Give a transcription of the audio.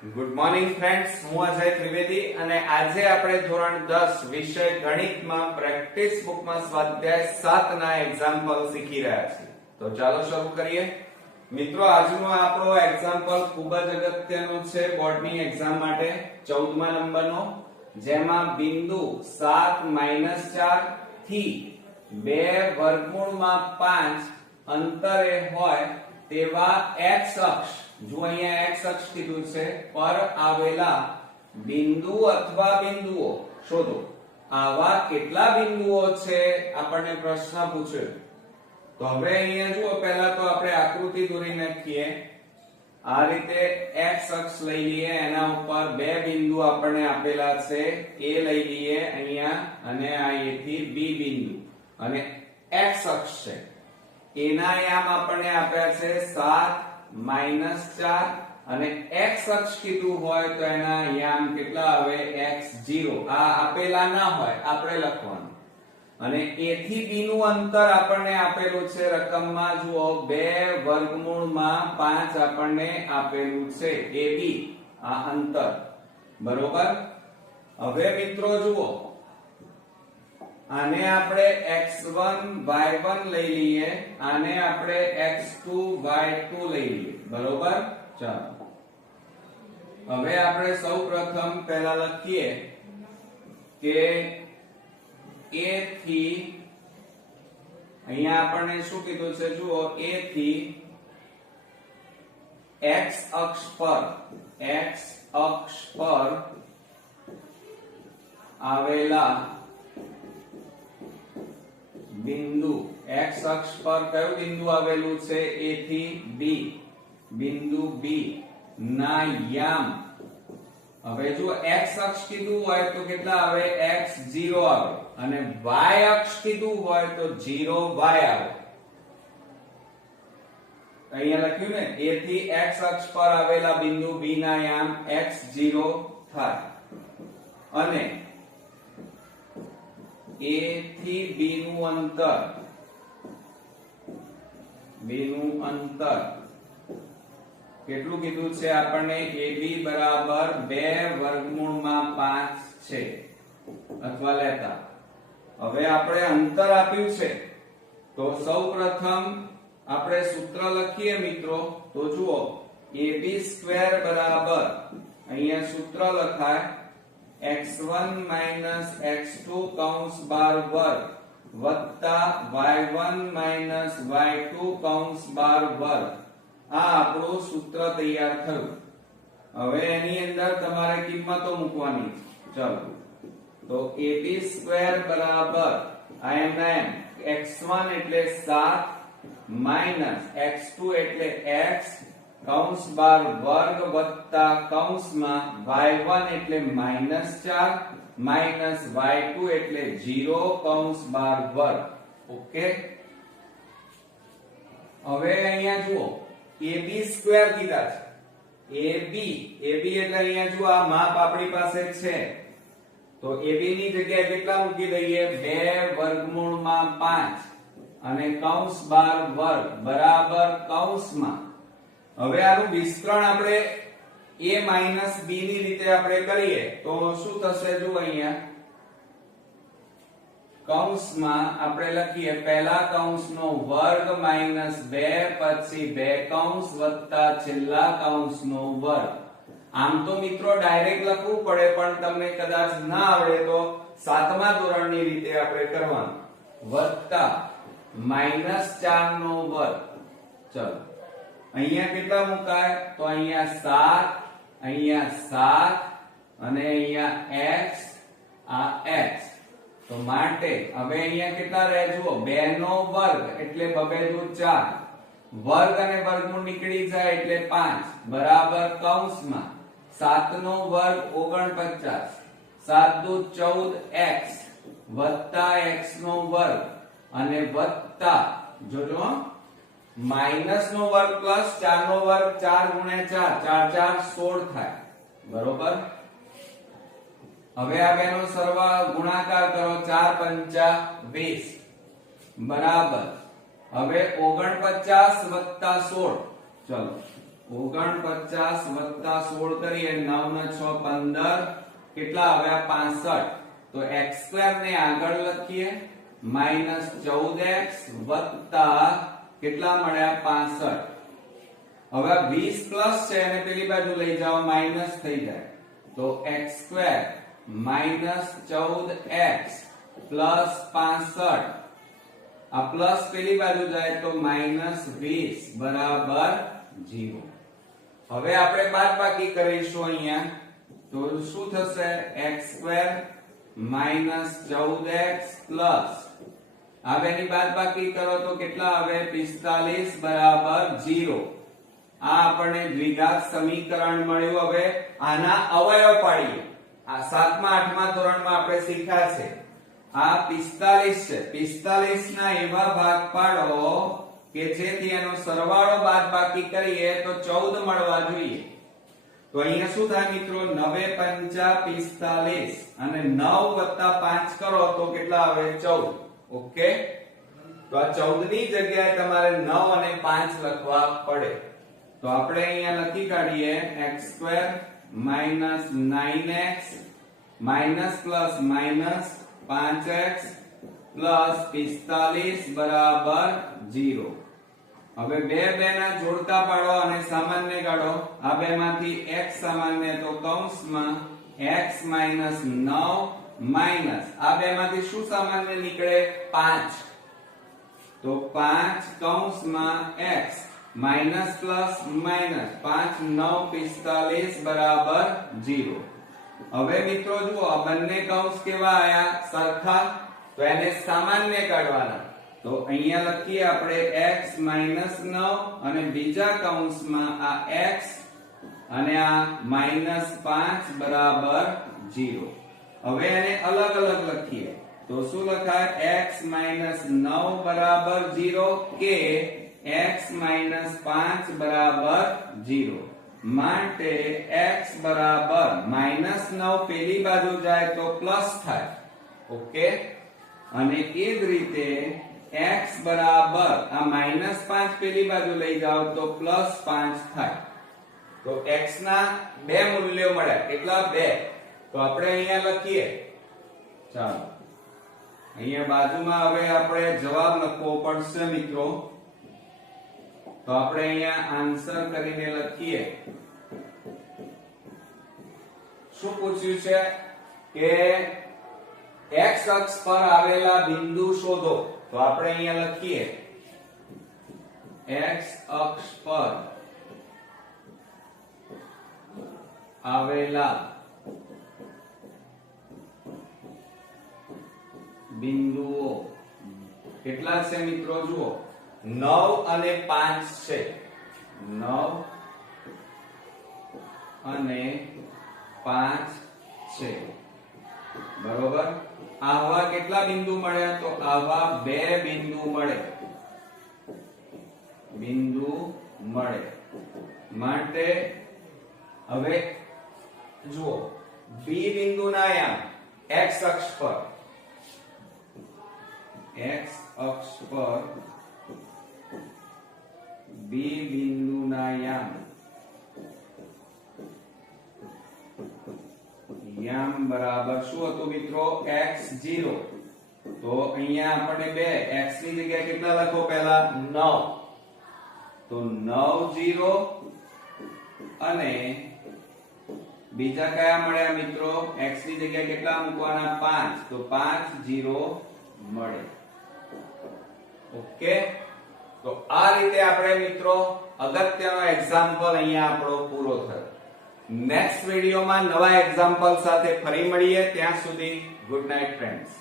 Good morning friends, હું અજય ત્રિવેદી અને આજે આપણે ધોરણ 10 વિષય ગણિતમાં પ્રેક્ટિસ બુકમાં સ્વાધ્યાય 7 ના એક્ઝામ્પલ શીખી રહ્યા છીએ. તો ચાલો શરૂ કરીએ. મિત્રો, આજનો આપણો એક્ઝામ્પલ ખૂબ જ અગત્યનો છે બોર્ડની એક્ઝામ માટે. 14મા નંબરનો, જેમાં બિંદુ 7 - 4 થી 2 વર્ગમૂળમાં 5 અંતરે હોય તેવા x અક્ષ, જો અહીંયા x અક્ષ કીધું છે, પર આવેલા બિંદુ અથવા બિંદુઓ શોધો. આવા કેટલા બિંદુઓ છે આપણને પ્રશ્ન પૂછ્યો. તો હવે અહીંયા જુઓ, પહેલા તો આપણે આકૃતિ દોરી નાખીએ. આ રીતે x અક્ષ લઈ લઈએ, એના ઉપર બે બિંદુ આપણને આપેલા છે. a લઈ લઈએ અહીંયા, અને આ a થી b બિંદુ, અને x અક્ષ છે. એના યામ આપણને આપ્યા છે 7 - 4, અને x અક્ષ કીધું હોય તો એના યામ કેટલા આવે? x0. આ આપેલા ના હોય, આપણે લખવાનું. અને a થી b નું અંતર આપણને આપેલું છે રકમમાં, જુઓ 2 વર્ગમૂળમાં 5 આપણને આપેલું છે. ab આ અંતર, બરોબર. હવે મિત્રો જુઓ, આને આપણે x1 y1 લઈ લઈએ, આને આપણે x2 y2 લઈ લઈએ, બરોબર. ચાલો હવે આપણે સૌપ્રથમ પહેલા લખીએ કે a થી, અહીંયા આપણને શું કીધું છે? જુઓ, a થી x અક્ષ પર આવેલા બિંદુ, x અક્ષ પર કયું બિંદુ આવેલું છે? a થી b, બિંદુ b ના યામ. હવે જો x અક્ષ કીધું હોય તો કેટલા આવે? x0 આવે, અને y અક્ષ કીધું હોય તો 0y આવે. અહીંયા લખ્યું ને, a થી x અક્ષ પર આવેલા બિંદુ b ના યામ x0 થાય, અને a થી b નું અંતર કેટલું કીધું છે આપણને? ab બરાબર 2 વર્ગમૂળમાં 5 છે, અથવા લેતા. હવે આપણે અંતર આપ્યું છે, તો સૌપ્રથમ આપણે સૂત્ર લખીએ મિત્રો. તો જુઓ, ab² બરાબર, અહીંયા સૂત્ર લખાય x1 - x2 કૌંસ બાર વર્ગ વત્તા y1 - y2 કૌંસ બાર વર્ગ. આ આપણું સૂત્ર તૈયાર થયું. હવે એની અંદર તમારે કિંમતો મૂકવાની છે. ચાલો, તો ab² બરાબર x1 એટલે 7 - x2 એટલે x કૌંસ બાર વર્ગ વત્તા કૌંસમાં y1 એટલે -4 y2 એટલે 0 કૌંસ બાર વર્ગ. ઓકે. હવે અહીંયા જુઓ, ab² કીધા છે. ab એટલે અહીંયા જુઓ, આ માપ આપણી પાસે છે, તો ab ની જગ્યાએ કેટલા મૂકી દઈએ? 2 વર્ગમૂળમાં 5 અને કૌંસ બાર વર્ગ બરાબર કૌંસમાં. હવે આનું વિસ્તરણ આપણે a - b ની રીતે આપણે કરીએ તો શું થશે? જો અહીંયા કૌંસમાં આપણે લખીએ, પહેલા કૌંસનો વર્ગ -2, પછી 2 કૌંસ વત્તા છેલ્લા કૌંસનો વર્ગ. આમ તો મિત્રો ડાયરેક્ટ લખવું પડે, પણ તમને કદાચ ના આવડે તો 7મા ધોરણની રીતે આપણે કરવાનું. વત્તા -4 નો વર્ગ. ચલો, અહીંયા કેટલા મુકાય? તો અહીંયા 7, અહીંયા 7, અને અહીંયા x, આ x. તો માટે હવે અહીંયા કેટલા રહે? જુઓ, 2 નો વર્ગ એટલે 2 દુ 4, વર્ગ અને વર્ગમૂળ નીકળી જાય એટલે 5 બરાબર કૌંસમાં 7 નો વર્ગ 49, 7 દુ 14x વત્તા x નો વર્ગ, અને વત્તા જોજો માઈનસ નો વર્ગ પ્લસ 4 નો વર્ગ, 4 ગુણ્યા 4, 4 4 16 થાય, બરોબર. હવે આ બેનો સરવાળો ગુણાકાર કરો, 4 પંચા 20 બરાબર. હવે 49 વત્તા 16, ચલો 49 વત્તા 16 કરીએ 9 ને 6 15 કેટલા આવ્યા 65 તો x2 ને આગળ લખીએ -14x વત્તા કેટલા મળ્યા 65 હવે 20 પ્લસ છે અને પેલી બાજુ લઈ જાઓ માઈનસ થઈ જાય તો x2 -14x પ્લસ 65 આ પ્લસ પેલી બાજુ જાય તો -20 બરાબર 0 હવે આપણે બાદબાકી કરીશું અહીંયા તો શું થશે x2 -14x પ્લસ આવેની બાદબાકી કરો તો કેટલા આવે 45 બરાબર 0 આ આપણને દ્વિઘાત સમીકરણ મળ્યું હવે આના અવયવ પાડીએ આ 7મા 8મા ધોરણમાં આપણે શીખ્યા છે આ 45 છે 45 ના એવા ભાગ પાડો કે જેથી એનો સરવાળો બાદબાકી કરીએ તો 14 મળવા જોઈએ તો અહીંયા શું થાય મિત્રો 9 5 45 અને 9 5 કરો તો કેટલા આવે 14 ઓકે તો આ 14 ની જગ્યાએ તમારે 9 અને 5 લખવા પડે તો આપણે અહીંયા લખી કાઢીએ x2 -9x minus plus minus 5x plus 45 બરાબર 0 હવે બે ના જોડકા પાડો અને સામાન્ય કાઢો આ બે માંથી x સામાન્ય તો કૌંસમાં x - 9 માઈનસ આ બે માંથી શું સામાન્ય નીકળે 5 તો 5 કૌંસમાં x માઈનસ પ્લસ માઈનસ 5 9 45 બરાબર 0 હવે મિત્રો જુઓ આ બંને કૌંસ કેવા આયા સરખા તો એને સામાન્ય કાઢવાના તો અહીંયા લખીએ આપણે x - 9 અને બીજા કૌંસમાં આ x અને આ -5 બરાબર 0 હવે એને અલગ અલગ લખીએ તો શું લખાય x - 9 બરાબર 0 કે x - 5 બરાબર 0 માટે x બરાબર -9 પેલી બાજુ જાય તો પ્લસ થાય ઓકે અને એ જ રીતે x બરાબર આ -5 પેલી બાજુ લઈ જાઓ તો +5 થાય તો x ના બે મૂલ્યો મળ્યા કેટલા બે તો આપણે અહીંયા લખીએ ચાલો અહીંયા બાજુમાં હવે આપણે જવાબ લખવો પડશે મિત્રો તો આપણે અહીંયા આન્સર કરીને લખીએ શું પૂછ્યું છે કે x અક્ષ પર આવેલા બિંદુ શોધો તો આપણે અહીંયા લખીએ x અક્ષ પર આવેલા બિંદુઓ કેટલા છે મિત્રો જુઓ 9 અને 5 છે 9 અને 5 છે બરોબર આવા કેટલા બિંદુ મળ્યા તો આવા બે બિંદુ મળે માટે હવે જુઓ B બિંદુના યામ x અક્ષ પર B બિંદુના યામ બરાબર શું હતું મિત્રો x0 તો અહીંયા આપણે બે x ની જગ્યાએ કેટલા લખો પહેલા 9 તો 9 0 અને બીજા કયા મળ્યા મિત્રો x ની જગ્યાએ કેટલા મૂકવાના 5 તો 5 0 મળે ઓકે તો આ રીતે આપણે મિત્રો અગત્યનો એક્ઝામ્પલ અહીંયા આપણો પૂરો થયો નેક્સ્ટ વિડિયોમાં નવા એક્ઝામ્પલ સાથે ફરી મળીએ ત્યાં સુધી ગુડ નાઇટ ફ્રેન્ડ્સ